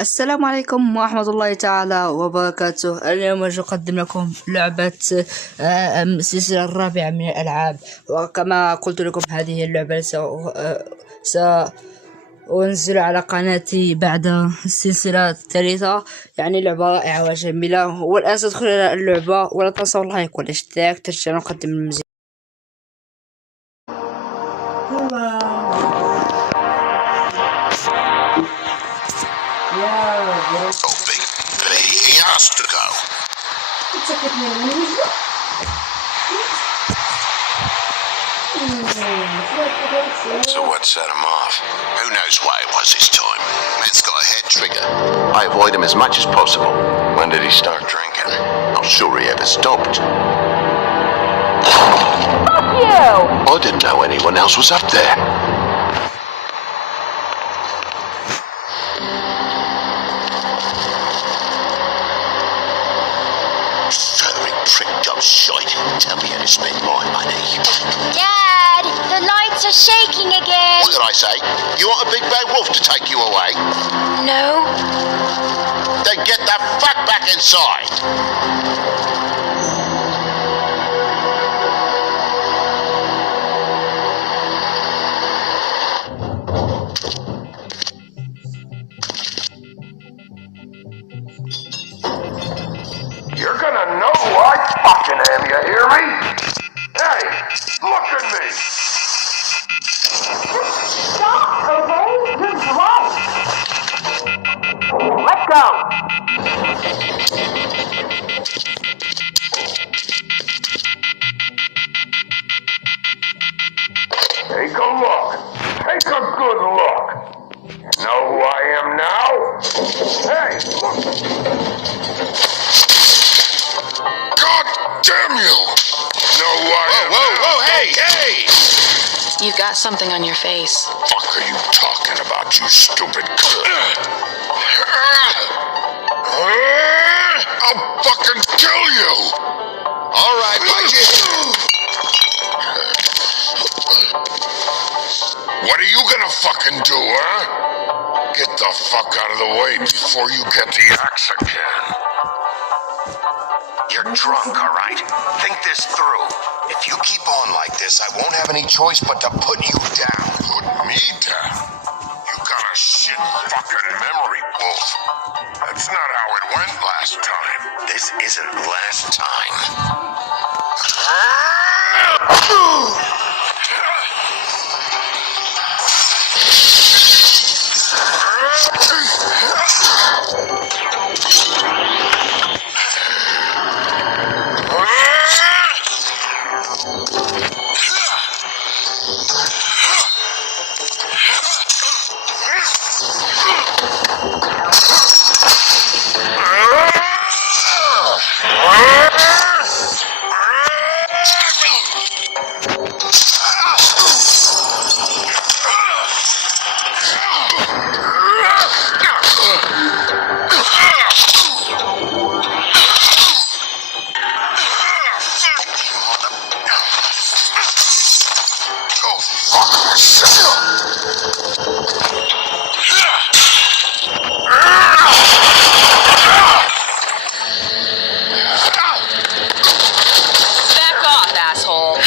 السلام عليكم ورحمة الله تعالى وبركاته. اليوم أقدم لكم لعبة السلسلة الرابعة من الألعاب، وكما قلت لكم هذه اللعبة سأنزل على قناتي بعد السلسلة الثالثة. يعني لعبة رائعة وجميلة، والآن سأدخل إلى اللعبة، ولا تنسوا اللايك والاشتراك تشجيعا نقدم المزيد. So what set him off? Who knows what it was this time? Man's got a head trigger. I avoid him as much as possible. When did he start drinking? Not sure he ever stopped. Fuck you! I didn't know anyone else was up there. Furry pricked up shite. Tell me how to spend my money. Dad, the lights are shaking again. What did I say? You want a big bad wolf to take you away? No. Then get the fuck back inside. You're gonna know who I fucking am, you hear me? Hey, look at me! Stop, okay? You're drunk. Let's go. Take a look. Take a good look. Know who I am now? Hey, look! God damn you! Know who I am now? Whoa, hey! You've got something on your face. Fuck are you talking about, you stupid cunt? I'll fucking kill you! All right, bite you. What are you gonna fucking do, huh? Get the fuck out of the way before you get the axe again. You're drunk, all right? Think this through. If you keep on like this, I won't have any choice but to put you down. Put me down? You got a shit fucking memory, Wolf. That's not how it went last time. This isn't last time. Back off, asshole.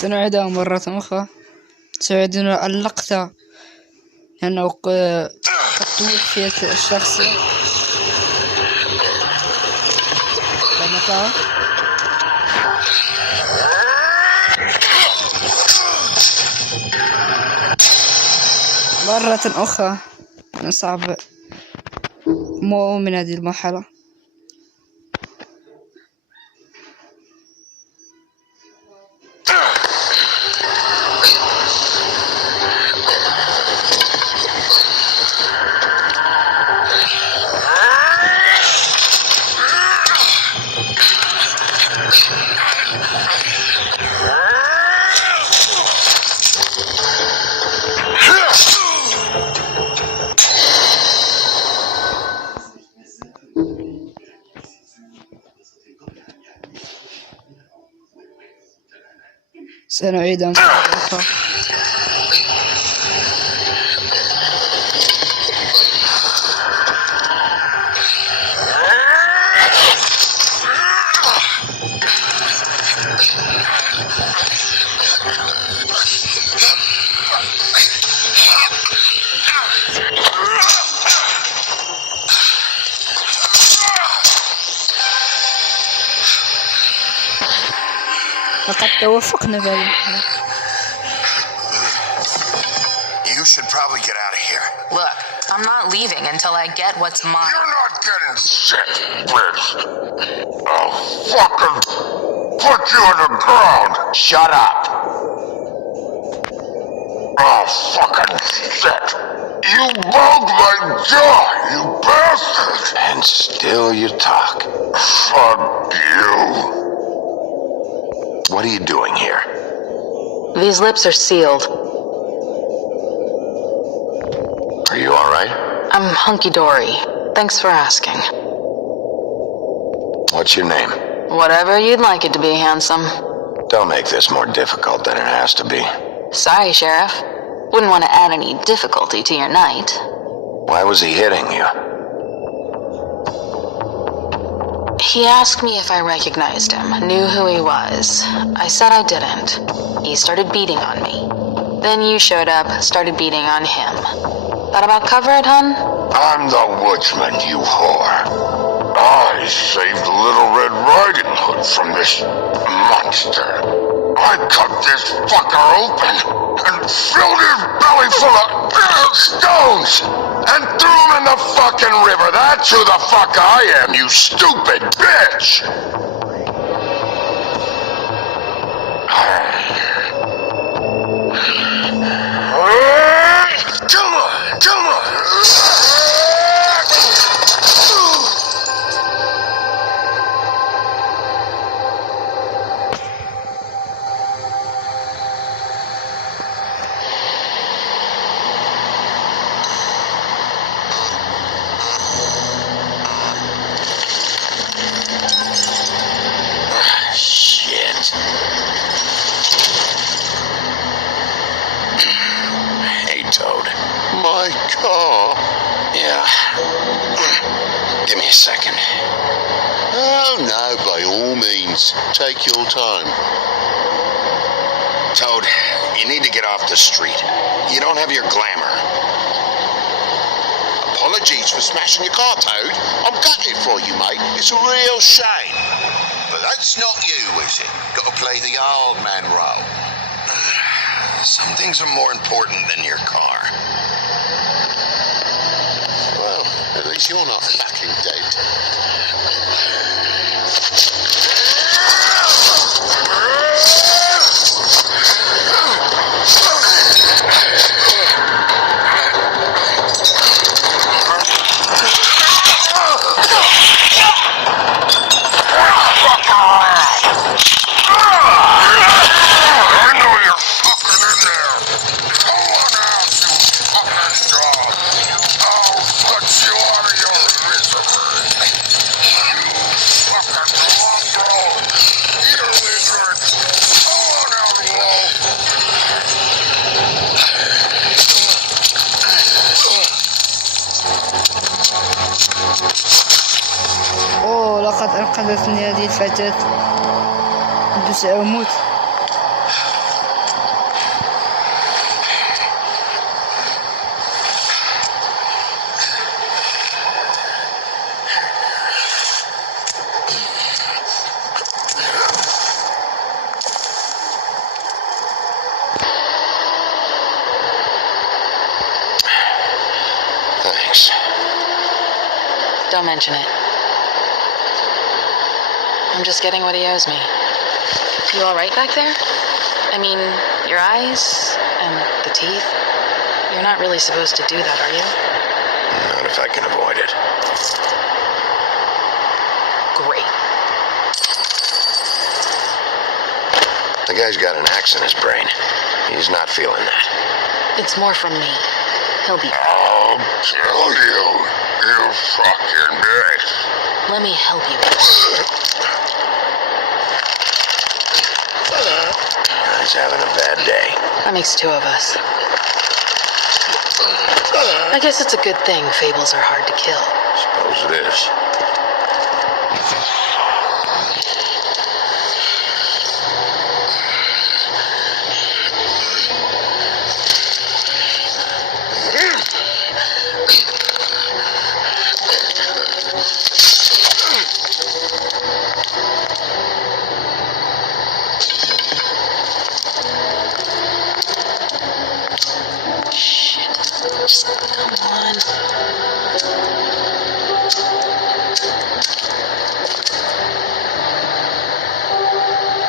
سنعيدها مرة أخرى. سيعيدنا اللقطة لأنه توفيت الشخصية كما ترى. مرة أخرى نصعب مو من هذه المرحلة. سنعيد مرة أخرى. لقد توفقنا في هذه المرحلة. You should probably get out of here. Look, I'm not leaving until I get what's mine. You're not getting shit, bitch. I'll fucking put you in the ground. Shut up. Oh, fucking shit. You broke my jaw, you bastard. And still you talk. Fuck you. What are you doing here? These lips are sealed. Are you all right? I'm hunky-dory. Thanks for asking. What's your name? Whatever you'd like it to be, handsome. Don't make this more difficult than it has to be. Sorry, Sheriff. Wouldn't want to add any difficulty to your night. Why was he hitting you? He asked me if I recognized him, knew who he was. I said I didn't. He started beating on me. Then you showed up, started beating on him. That about cover it, hun? I'm the woodsman, you whore. I saved Little Red Riding Hood from this monster. I cut this fucker open and filled his belly full of stones and threw him in the fucking river. That's who the fuck I am, you stupid bitch! Come on, come on! Shit. Hey, Toad. My car. Yeah. Give me a second. Oh no, by all means. Take your time. Toad, you need to get off the street. You don't have your glamour. Apologies for smashing your car, Toad. I'm gutted for you, mate. It's a real shame. But that's not you, is it? Got to play the old man role. Some things are more important than your car. Well, at least you're not fucking dead. I know you're fucking in there. Go on out, you fucking dog. I'll put you out of your misery. You fucking mongrel. You lizard. Go on out, wolf. أوه، لقد أنقذتني هذه الفتاة. كنت سأموت. Don't mention it. I'm just getting what he owes me. You all right back there? I mean, your eyes and the teeth? You're not really supposed to do that, are you? Not if I can avoid it. Great. The guy's got an axe in his brain. He's not feeling that. It's more from me. He'll be... I'll kill you, you fucking bitch. Let me help you. He's having a bad day. That makes two of us. I guess it's a good thing fables are hard to kill. Suppose it is.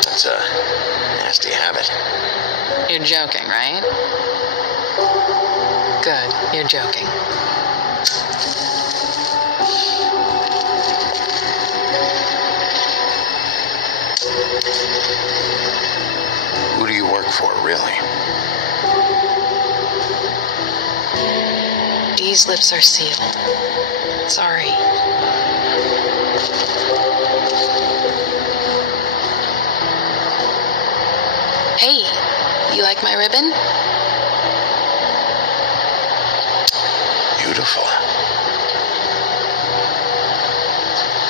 That's a nasty habit. You're joking, right? Good, you're joking. Who do you work for, really? These lips are sealed. Sorry. Hey, you like my ribbon? Beautiful.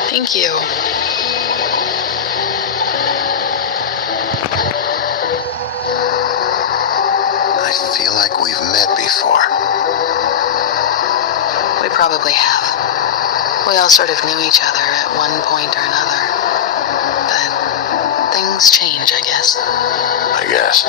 Thank you. I feel like we've met before. We probably have. We all sort of knew each other at one point or another. But things change, I guess. I guess.